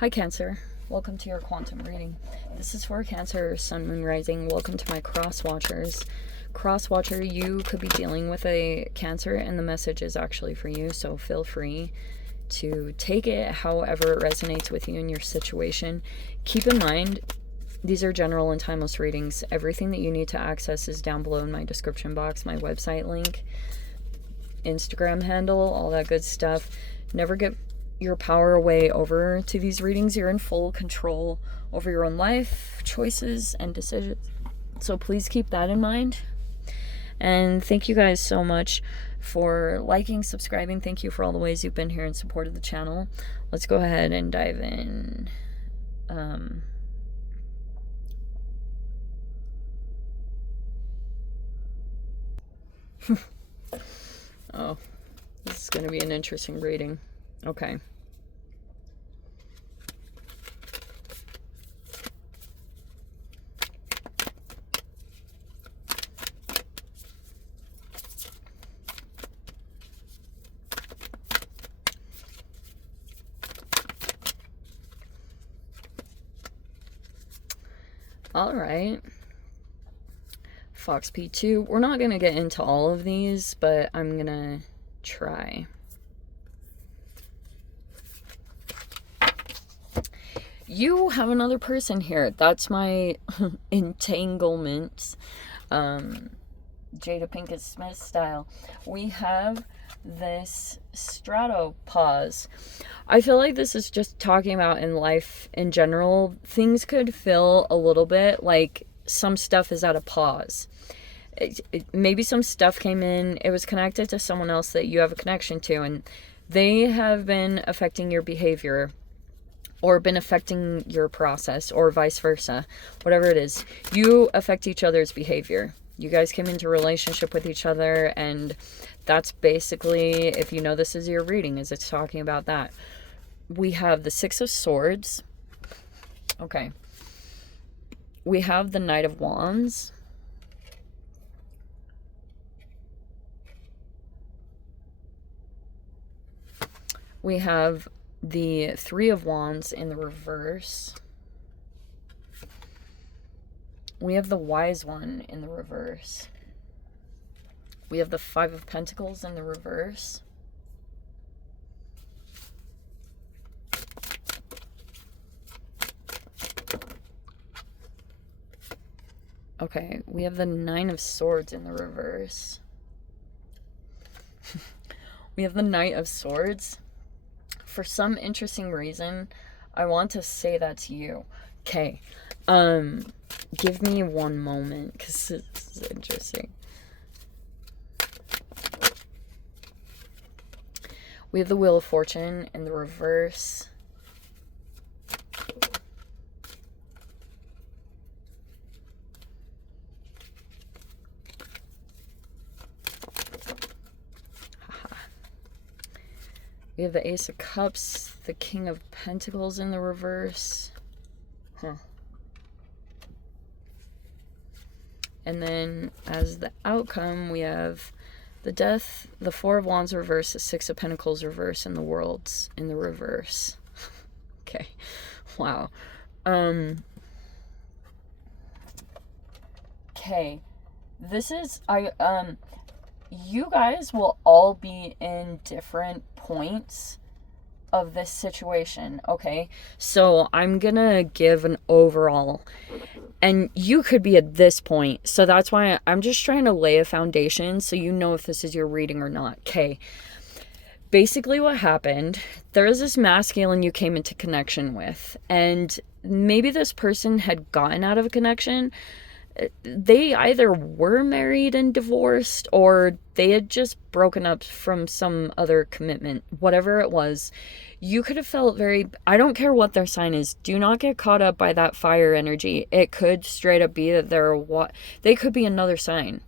Hi Cancer, welcome to your quantum reading. This is for Cancer, Sun, Moon, Rising. Welcome to my cross watchers. Cross watcher, you could be dealing with a Cancer and the message is actually for you, so feel free to take it however it resonates with you in your situation. Keep in mind, these are general and timeless readings. Everything that you need to access is down below in my description box, my website link, Instagram handle, all that good stuff. Never get your power away over to these readings. You're in full control over your own life, choices, and decisions. So please keep that in mind. And thank you guys so much for liking, subscribing. Thank you for all the ways you've been here and supported the channel. Let's go ahead and dive in. Oh, this is going to be an interesting reading. Okay. All right. Fox P2. We're not going to get into all of these, but I'm going to try. You have another person here. That's my entanglements. Jada Pinkett Smith style. We have this stratopause. I feel like this is just talking about in life in general. Things could feel a little bit like some stuff is at a pause. Maybe some stuff came in, it was connected to someone else that you have a connection to, and they have been affecting your behavior or been affecting your process, or vice versa. Whatever it is, you affect each other's behavior. You guys came into a relationship with each other, and that's basically, if you know this is your reading, is it's talking about that. We have the Six of Swords. Okay. We have the Knight of Wands. We have the Three of Wands in the reverse. We have the Wise One in the reverse. We have the Five of Pentacles in the reverse. Okay, we have the Nine of Swords in the reverse. We have the Knight of Swords. For some interesting reason, I want to say that's you. Okay. Give me one moment, because it's interesting. We have the Wheel of Fortune in the reverse. We have the Ace of Cups, the King of Pentacles in the reverse. And then as the outcome, we have the Death, the Four of Wands reverse, the Six of Pentacles reverse, and the Worlds in the reverse. Okay. Wow. Okay. This is, you guys will all be in different points of this situation, okay? So I'm gonna give an overall, and you could be at this point, so that's why I'm just trying to lay a foundation so you know if this is your reading or not. Okay, basically what happened, there was this masculine you came into connection with, and maybe this person had gotten out of a connection. They either were married and divorced, or they had just broken up from some other commitment. Whatever it was, you could have felt very, I don't care what their sign is, do not get caught up by that fire energy. It could straight up be that they could be another sign.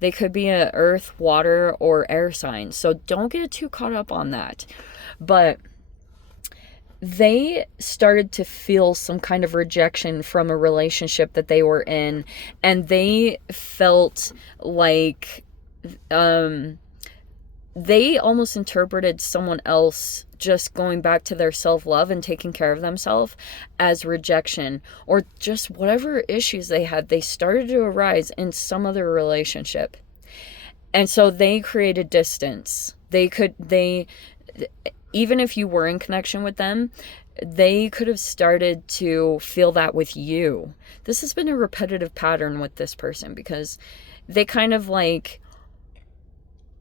They could be a earth, water, or air sign. So don't get too caught up on that. But they started to feel some kind of rejection from a relationship that they were in, and they felt like they almost interpreted someone else just going back to their self-love and taking care of themselves as rejection, or just whatever issues they had, they started to arise in some other relationship. And so they created distance. Even if you were in connection with them, they could have started to feel that with you. This has been a repetitive pattern with this person, because they kind of like,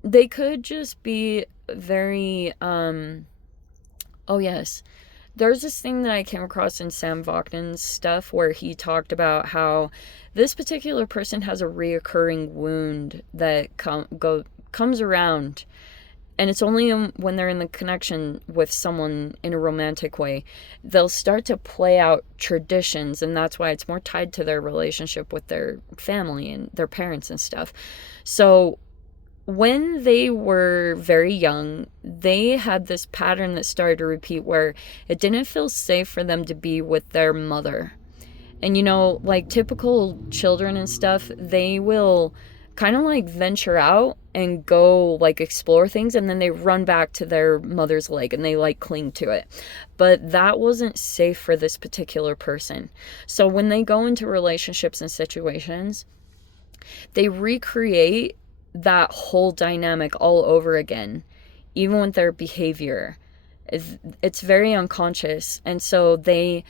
they could just be very, oh yes, there's this thing that I came across in Sam Vaknin's stuff where he talked about how this particular person has a reoccurring wound that comes around, and it's only when they're in the connection with someone in a romantic way, they'll start to play out traditions, and that's why it's more tied to their relationship with their family and their parents and stuff. So when they were very young, they had this pattern that started to repeat where it didn't feel safe for them to be with their mother. And like typical children and stuff, they will kind of like venture out and go like explore things, and then they run back to their mother's leg and they like cling to it. But that wasn't safe for this particular person. So when they go into relationships and situations, they recreate that whole dynamic all over again, even with their behavior. It's very unconscious. And so they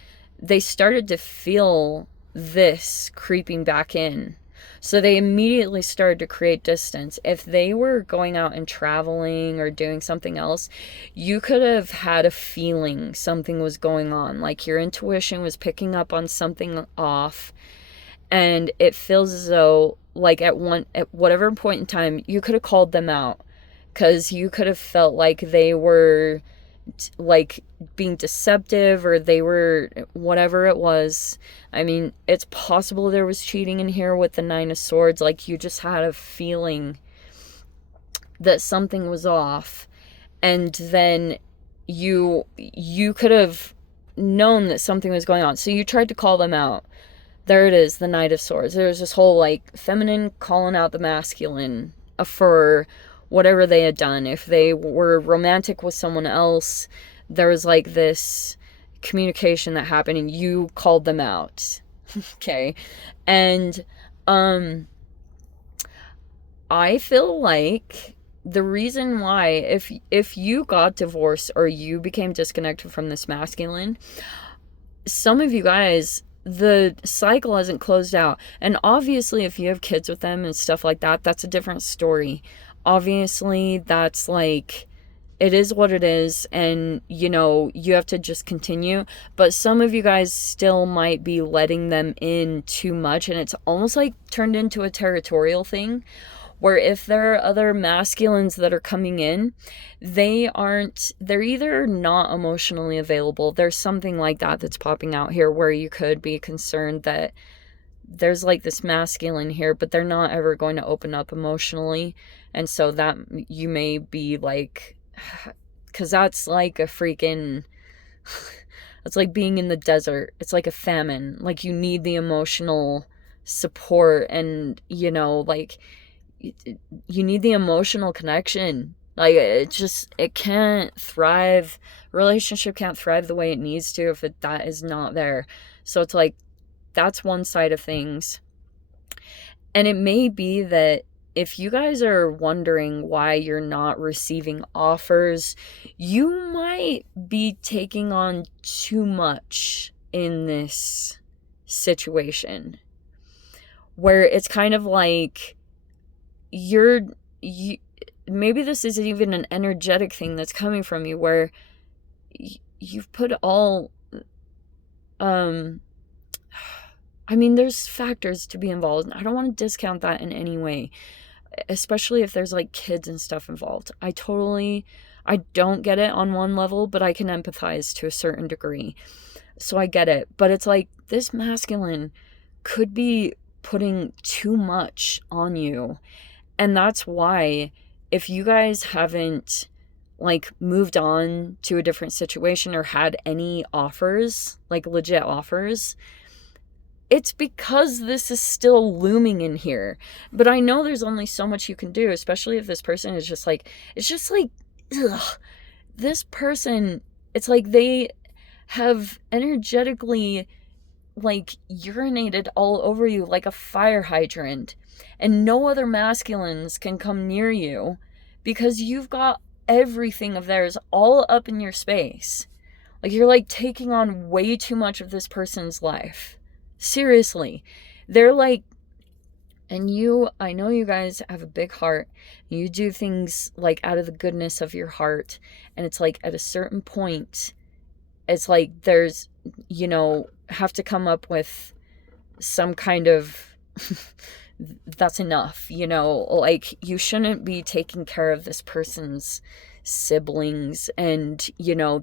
started to feel this creeping back in. So they immediately started to create distance. If they were going out and traveling or doing something else, you could have had a feeling something was going on. Like your intuition was picking up on something off. And it feels as though, like at whatever point in time, you could have called them out, because you could have felt like they were like being deceptive, or they were whatever it was. I mean, it's possible there was cheating in here with the 9 of Swords. Like you just had a feeling that something was off, and then you could have known that something was going on, so you tried to call them out. There it is, the Knight of Swords. There's this whole like feminine calling out the masculine for whatever they had done. If they were romantic with someone else, there was like this communication that happened and you called them out. Okay. And I feel like the reason why, if you got divorced or you became disconnected from this masculine, some of you guys, the cycle hasn't closed out. And obviously if you have kids with them and stuff like that, that's a different story. Obviously that's like, it is what it is, and you have to just continue. But some of you guys still might be letting them in too much, and it's almost like turned into a territorial thing, where if there are other masculines that are coming in, they're either not emotionally available. There's something like that that's popping out here where you could be concerned that there's like this masculine here, but they're not ever going to open up emotionally. And so that you may be like, because that's like a freaking, it's like being in the desert. It's like a famine. Like you need the emotional support, and like you need the emotional connection. Like it can't thrive. Relationship can't thrive the way it needs to if that is not there. So it's like, that's one side of things. And it may be that if you guys are wondering why you're not receiving offers, you might be taking on too much in this situation, where it's kind of like maybe this isn't even an energetic thing that's coming from you, where you've put all I mean, there's factors to be involved. I don't want to discount that in any way, especially if there's like kids and stuff involved. I don't get it on one level, but I can empathize to a certain degree. So I get it. But it's like this masculine could be putting too much on you. And that's why, if you guys haven't like moved on to a different situation or had any offers, like legit offers, it's because this is still looming in here. But I know there's only so much you can do, especially if this person is just like, it's just like, ugh. this person, it's like they have energetically like urinated all over you like a fire hydrant, and no other masculines can come near you because you've got everything of theirs all up in your space. Like, you're like taking on way too much of this person's life. Seriously. They're like, and I know you guys have a big heart. You do things like out of the goodness of your heart. And it's like at a certain point, it's like there's, have to come up with some kind of, that's enough, like you shouldn't be taking care of this person's siblings, and,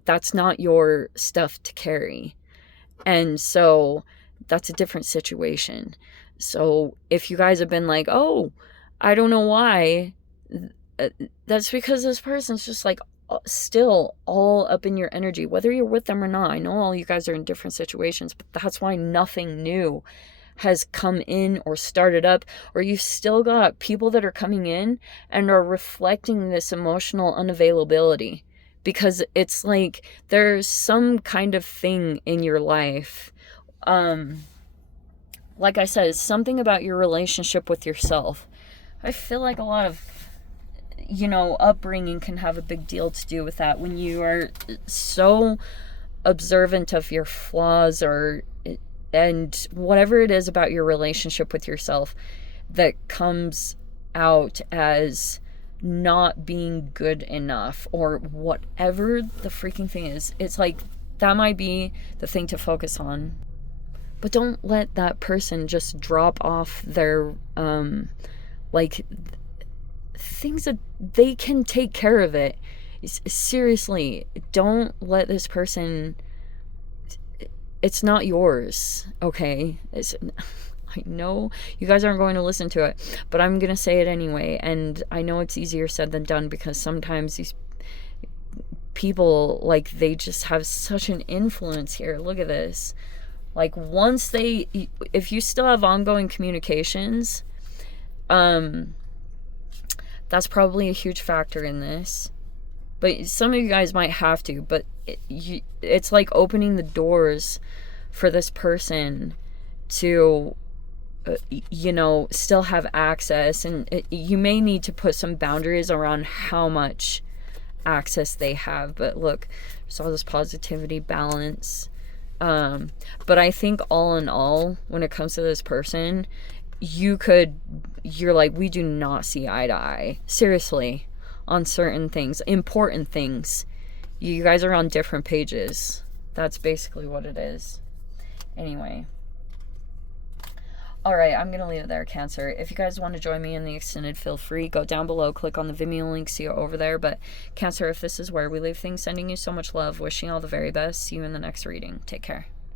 that's not your stuff to carry. And so that's a different situation. So if you guys have been like, oh, I don't know why, that's because this person's just like still all up in your energy, whether you're with them or not. I know all you guys are in different situations, but that's why nothing new has come in or started up, or you've still got people that are coming in and are reflecting this emotional unavailability, because it's like there's some kind of thing in your life. Like I said, it's something about your relationship with yourself. I feel like a lot of, upbringing can have a big deal to do with that. When you are so observant of your flaws, and whatever it is about your relationship with yourself that comes out as not being good enough, or whatever the freaking thing is, it's like that might be the thing to focus on. But don't let that person just drop off their like things that they can take care of it. Seriously, don't let this person, it's not yours, okay? I know you guys aren't going to listen to it, but I'm going to say it anyway. And I know it's easier said than done, because sometimes these people, like, they just have such an influence here. Look at this. Like, if you still have ongoing communications, that's probably a huge factor in this. But some of you guys might have to, but it's like opening the doors for this person to, still have access. And you may need to put some boundaries around how much access they have. But look, there's all this positivity, balance. But I think all in all, when it comes to this person, you're like, we do not see eye to eye. Seriously. On certain things, important things. You guys are on different pages. That's basically what it is. Anyway. Alright, I'm going to leave it there, Cancer. If you guys want to join me in the extended, feel free. Go down below, click on the Vimeo link, see it over there. But Cancer, if this is where we leave things, sending you so much love, wishing you all the very best. See you in the next reading. Take care.